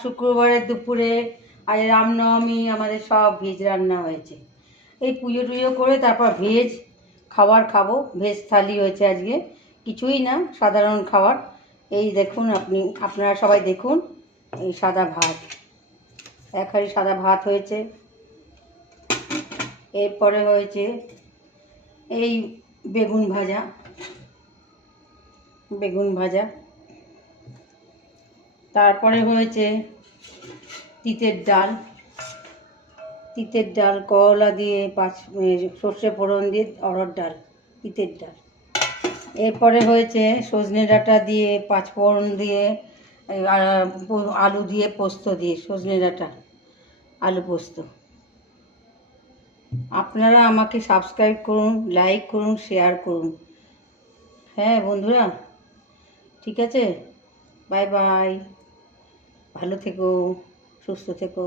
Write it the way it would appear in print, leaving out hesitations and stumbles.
শুক্রবারের দুপুরে আজ রামনবমী, আমাদের সব ভেজ রান্না হয়েছে। এই পুজো টুজো করে তারপর ভেজ খাবার খাবো। ভেজ থালি হয়েছে আজকে, কিছুই না, সাধারণ খাবার। এই দেখুন, আপনারা সবাই দেখুন, এই সাদা ভাত, এক হাঁড়ি সাদা ভাত হয়েছে। এরপরে হয়েছে এই বেগুন ভাজা, তারপরে হয়েছে তিতের ডাল, করলা দিয়ে সর্ষে ফোড়ন দিয়ে অরহর ডাল, তিতের ডাল। এরপরে হয়েছে সজনে ডাঁটা দিয়ে পাঁচফোড়ন দিয়ে আলু দিয়ে পোস্ত দিয়ে সজনে ডাঁটা আলু পোস্ত। আপনারা আমাকে সাবস্ক্রাইব করুন, লাইক করুন, শেয়ার করুন। হ্যাঁ বন্ধুরা, ঠিক আছে, বাই বাই, ভালো থেকো, সুস্থ থেকো।